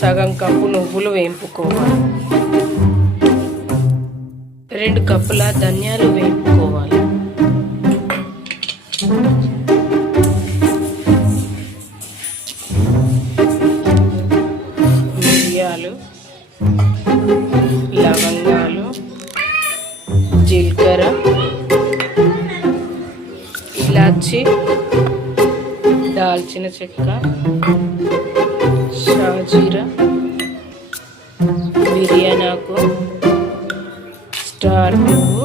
సగం కప్పు నువ్వులు వేపుకోవాలి, 2 కప్పుల ధనియాలు వేపుకోవాలి, మిరియాలు, లవంగాలు, జీలకర్ర, ఇలాచి, దాల్చిన చెక్క, షాజీరా, బిర్యానాకు, స్టార్ పువ్వు,